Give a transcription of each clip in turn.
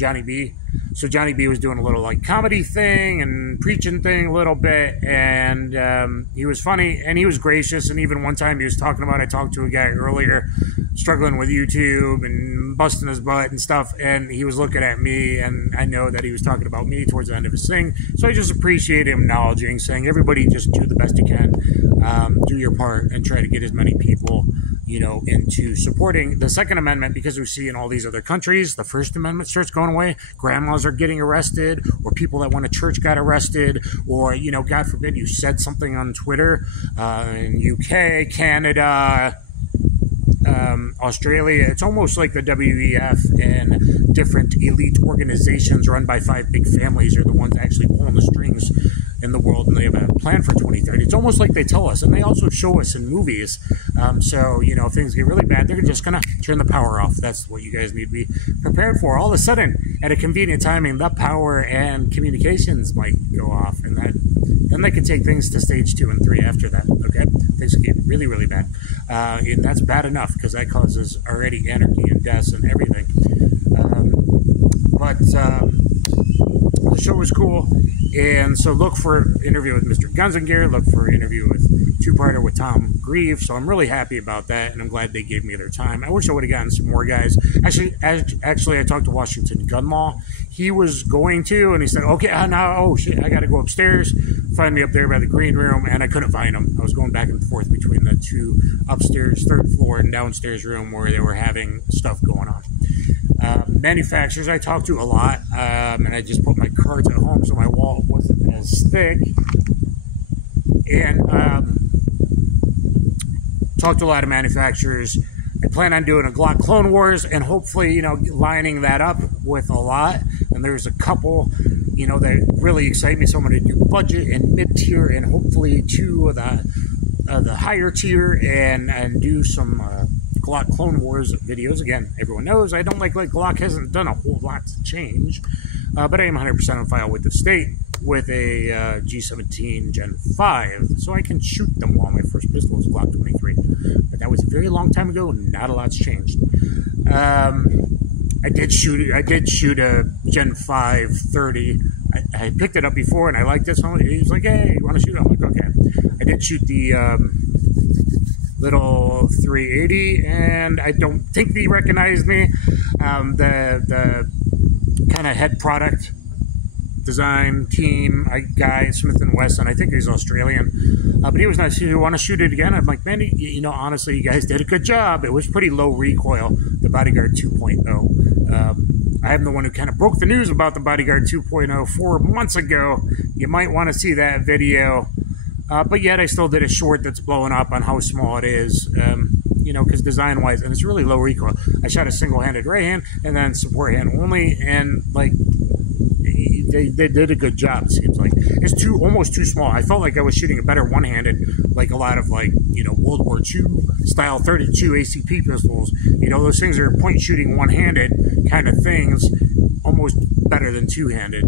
Johnny B. So Johnny B was doing a little like comedy thing and preaching thing a little bit, and he was funny and he was gracious. And even one time he was talking about, I talked to a guy earlier struggling with YouTube and busting his butt and stuff, and he was looking at me, and I know that he was talking about me towards the end of his thing. So I just appreciate him acknowledging, saying everybody just do the best you can, do your part, and try to get as many people, you know, into supporting the Second Amendment, because we see in all these other countries, the First Amendment starts going away. Grandmas are getting arrested, or people that went to church got arrested, or, you know, God forbid you said something on Twitter in UK, Canada, Australia. It's almost like the WEF and different elite organizations run by 5 big families are the ones actually pulling the strings in the world, and they have a plan for 2030. It's almost like they tell us, and they also show us in movies. So, you know, if things get really bad, they're just going to turn the power off. That's what you guys need to be prepared for. All of a sudden, at a convenient timing, the power and communications might go off, and then they can take things to stage 2 and 3 after that, okay? Things get really, really bad. And that's bad enough, because that causes already anarchy and deaths and everything. But the show was cool. And so look for interview with Mr. Guns and Gear, look for interview with two-parter with Tom Grieve. So I'm really happy about that, and I'm glad they gave me their time. I wish I would have gotten some more guys. Actually, I talked to Washington Gun Law. He was going to, and he said, okay, now, oh shit, I got to go upstairs, find me up there by the green room, and I couldn't find him. I was going back and forth between the two upstairs, 3rd floor, and downstairs room where they were having stuff going on. Manufacturers I talked to a lot, and I just put my cards at home so my wall wasn't as thick, and talked to a lot of manufacturers. I plan on doing a Glock Clone Wars, and hopefully, you know, lining that up with a lot. And there's a couple, you know, that really excite me. So I'm going to do budget and mid-tier, and hopefully 2 of the higher tier, and do some Glock Clone Wars videos. Again, everyone knows I don't like Glock hasn't done a whole lot to change, but I am 100% on file with the state with a G17 Gen 5, so I can shoot them while my first pistol was Glock 23. But that was a very long time ago, and not a lot's changed. I did shoot a Gen 5 30. I picked it up before, and I liked this one. He was like, hey, you want to shoot it? I'm like, okay. I did shoot the little 380, and I don't think he recognized me. The kind of head product design team guy, Smith & Wesson, I think he's Australian, but he was nice. You want to shoot it again? I'm like, man, you know, honestly, you guys did a good job. It was pretty low recoil, the Bodyguard 2.0. I am the one who kind of broke the news about the Bodyguard 2.0 4 months ago. You might want to see that video. But yet I still did a short that's blowing up on how small it is, you know, because design-wise, and it's really low recoil. I shot a single-handed right hand and then support hand only, and, like, they did a good job, it seems like. It's almost too small. I felt like I was shooting a better one-handed, like a lot of, like, you know, World War II style 32 ACP pistols. You know, those things are point shooting one-handed kind of things, almost better than two-handed.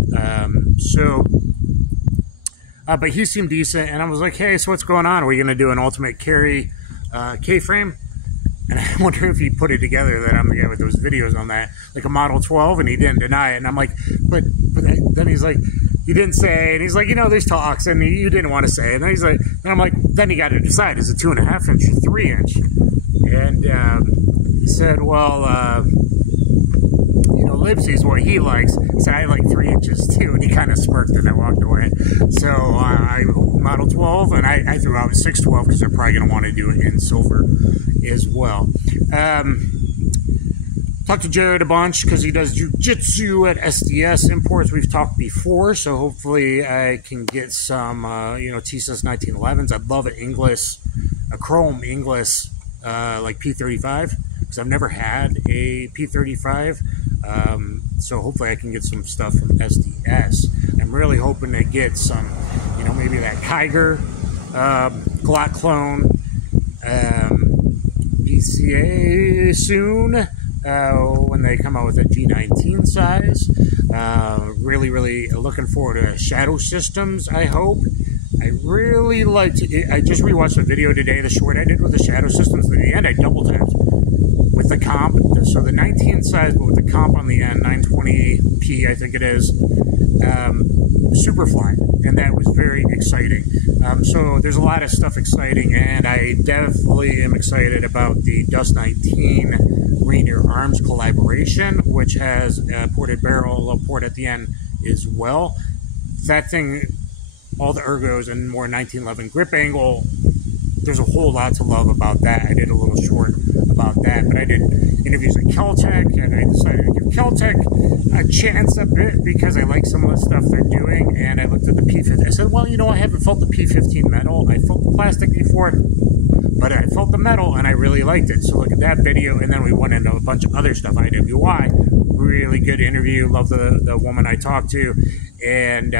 But he seemed decent, and I was like, hey, so what's going on? Are we going to do an ultimate carry Kframe? And I wonder if he put it together that I'm the guy with those videos on that, like a Model 12, and he didn't deny it. And I'm like, but then he's like, you didn't say, and he's like, you know, there's talks, and you didn't want to say. And then he's like, and I'm like, then you got to decide, is it 2.5 inch or 3 inch? And he said, well, you know, Lipsey's what he likes. I said, I like 3 inches too, and he kind of smirked, and I walked away. So I Model 12, and I threw out 612 because they're probably going to want to do it in silver as well. Talked to Jared a bunch because he does jiu-jitsu at SDS Imports. We've talked before, so hopefully I can get some, you know, Tisas 1911s. I'd love a chrome Inglis, like P35, because I've never had a P35. So hopefully I can get some stuff from SDS. I'm really hoping to get some, you know, maybe that Kiger Glock clone, PCA soon, when they come out with a G19 size. Really, really looking forward to Shadow Systems, I hope. I really liked it. I just rewatched a video today, the short I did with the Shadow Systems. At the end, I double tapped with the comp. So the 19 size, but with the comp on the end, 920 T, I think it is, Superfly, and that was very exciting. So there's a lot of stuff exciting, and I definitely am excited about the Dust 19 Rainier Arms collaboration, which has a ported barrel, a little port at the end as well. That thing, all the ergos and more 1911 grip angle, there's a whole lot to love about that. I did a little short about that, but I did interviews at Kel-Tec, and I decided to give Kel-Tec a chance a bit because I like some of the stuff they're doing, and I looked at the P15. I said, well, you know, I haven't felt the P15 metal. I felt the plastic before, but I felt the metal, and I really liked it. So look at that video, and then we went into a bunch of other stuff. IWI, really good interview. Love the woman I talked to, and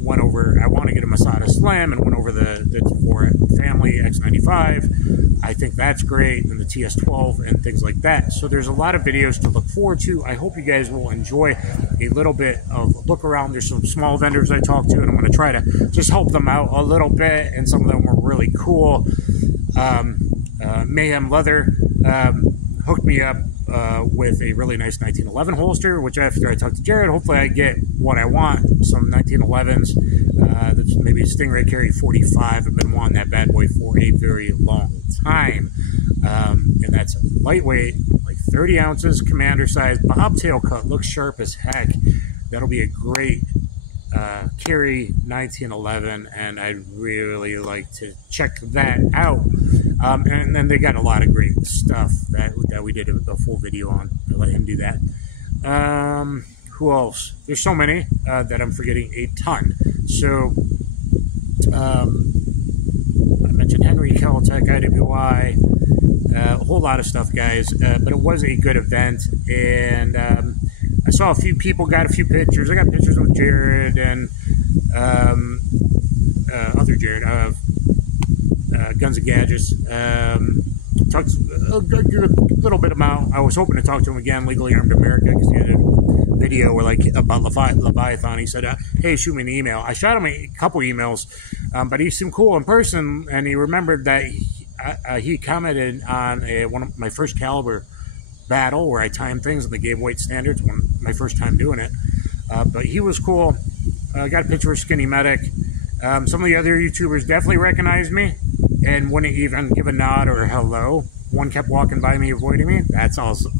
went over, I want to get a Masada Slim, and went over the Tavora family X95. I think that's great, and the TS12 and things like that. So there's a lot of videos to look forward to. I hope you guys will enjoy a little bit of look around. There's some small vendors I talked to, and I'm going to try to just help them out a little bit, and some of them were really cool. Mayhem Leather hooked me up with a really nice 1911 holster, which after I talked to Jared, hopefully I get what I want, some 1911s. That's maybe a Stingray Carry 45. I've been wanting that bad boy for a very long time. And that's lightweight, like 30 ounces, commander size, bobtail cut, looks sharp as heck. That'll be a great Carry 1911, and I'd really like to check that out. And then they got a lot of great stuff that we did a full video on. I let him do that. Who else? There's so many that I'm forgetting a ton. So I mentioned Henry, Kel-Tec, IWI, a whole lot of stuff, guys. But it was a good event, and I saw a few people got a few pictures. I got pictures with Jared and other Jared, Guns and Gadgets. Talked a little bit about, I was hoping to talk to him again, Legally Armed America, because he had a video where, like, about Leviathan. He said, hey, shoot me an email. I shot him a couple emails, but he seemed cool in person, and he remembered that he commented on one of my first caliber battle where I timed things and they gave weight standards, my first time doing it. But he was cool. Got a picture of Skinny Medic. Some of the other YouTubers definitely recognized me and wouldn't even give a nod or a hello. One kept walking by me, avoiding me. That's also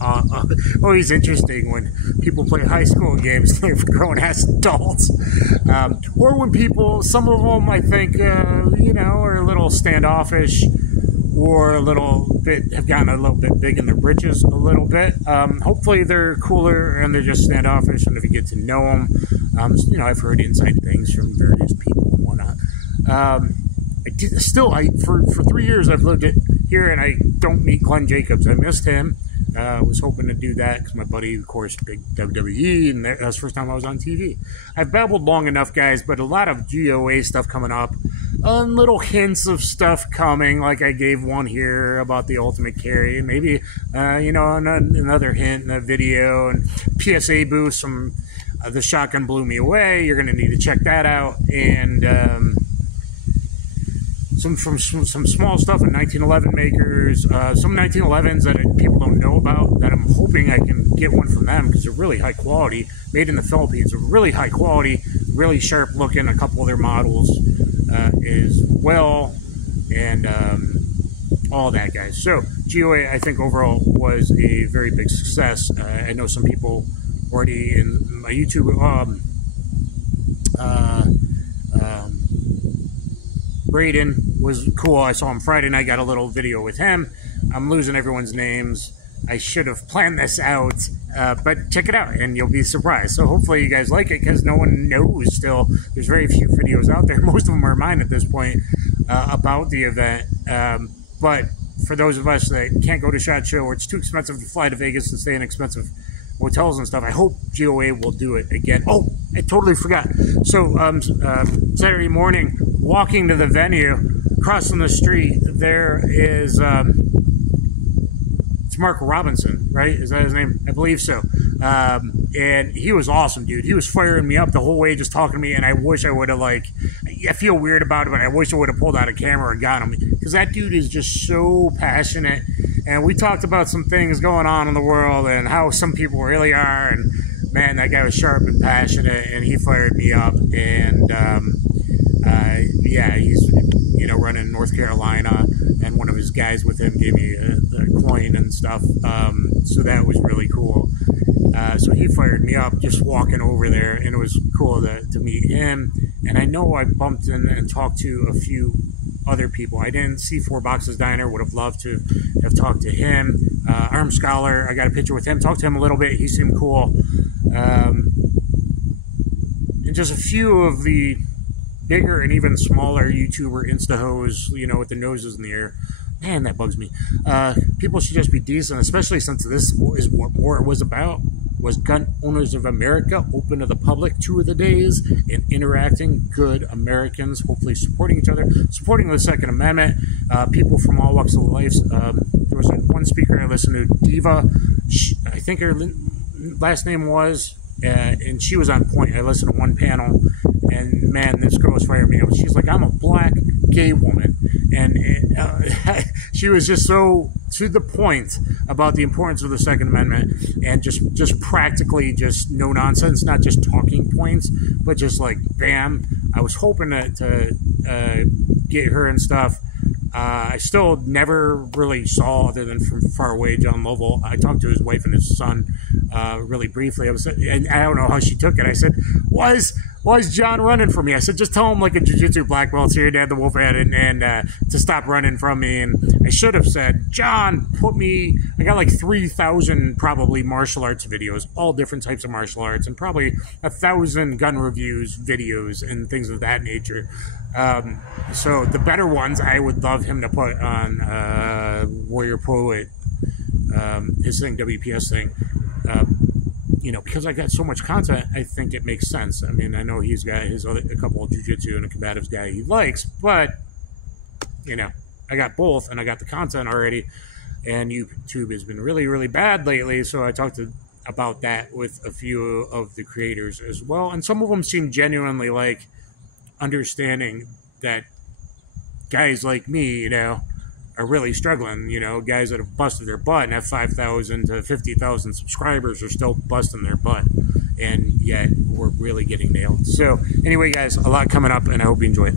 always interesting when people play high school games. They're grown-ass adults. Or when people, some of them I think, you know, are a little standoffish, or a little bit, have gotten a little bit big in their britches a little bit. Hopefully they're cooler and they're just standoffish, and if you get to know them, you know, I've heard inside things from various people and whatnot. For 3 years I've lived here, and I don't meet Glenn Jacobs. I missed him. I was hoping to do that because my buddy, of course, big WWE, and that was the first time I was on TV. I've babbled long enough, guys, but a lot of GOA stuff coming up. Little hints of stuff coming, like I gave one here about the Ultimate Carry, and maybe, you know, another hint in a video, and PSA boost from The Shotgun Blew Me Away. You're going to need to check that out, and some small stuff in 1911 makers, some 1911s that people don't know about, that I'm hoping I can get one from them because they're really high quality, made in the Philippines. They're really high quality, really sharp looking. A couple of their models as well, and all that, guys. So GOA, I think overall was a very big success. I know some people already in my YouTube Braden was cool. I saw him Friday night, got a little video with him. I'm losing everyone's names. I should have planned this out, but check it out and you'll be surprised. So hopefully you guys like it, because no one knows still. There's very few videos out there. Most of them are mine at this point about the event. But for those of us that can't go to SHOT Show, or it's too expensive to fly to Vegas and stay in expensive hotels and stuff, I hope GOA will do it again. Oh, I totally forgot. So Saturday morning, walking to the venue, crossing the street, there is it's Mark Robinson, right? Is that his name? I believe so. And he was awesome, dude. He was firing me up the whole way, just talking to me, and I wish I would have, like, I feel weird about it, but I wish I would have pulled out a camera and got him, because that dude is just so passionate. And we talked about some things going on in the world and how some people really are, and man, that guy was sharp and passionate, and he fired me up. And yeah, he's running North Carolina, and one of his guys with him gave me the coin and stuff. So that was really cool. So he fired me up just walking over there, and it was cool to meet him. And I know I bumped in and talked to a few other people. I didn't see Four Boxes Diner, would have loved to have talked to him. Arm Scholar, I got a picture with him, talked to him a little bit, he seemed cool. And just a few of the bigger and even smaller YouTuber Insta-hoes, with the noses in the air. Man, that bugs me. People should just be decent, especially since this is what more it was about. Was Gun Owners of America open to the public 2 of the days and interacting, good Americans, hopefully supporting each other, supporting the Second Amendment, people from all walks of life. There was one speaker I listened to, Diva, I think her last name was, and she was on point. I listened to one panel, and man, this girl was firing me up. She's like, I'm a black gay woman, and she was just so to the point about the importance of the Second Amendment, and just practically just no nonsense, not just talking points, but just like bam. I was hoping to get her and stuff. I still never really saw, other than from far away, John Lovell. I talked to his wife and his son really briefly. And I don't know how she took it. I said, why is John running from me? I said, just tell him like a jiu-jitsu black belt here, Dad the Wolf at it, and to stop running from me. And I should have said, John, I got like 3,000 probably martial arts videos, all different types of martial arts, and probably 1,000 gun reviews videos and things of that nature. So the better ones I would love him to put on Warrior Poet, his thing, WPS thing. Because I got so much content, I think it makes sense. I mean, I know he's got a couple of jiu-jitsu and a combatives guy he likes, but, I got both, and I got the content already, and YouTube has been really, really bad lately, so I talked about that with a few of the creators as well, and some of them seem genuinely, like, understanding that guys like me, are really struggling. Guys that have busted their butt and have 5,000 to 50,000 subscribers are still busting their butt, and yet we're really getting nailed. So anyway, guys, a lot coming up, and I hope you enjoy it.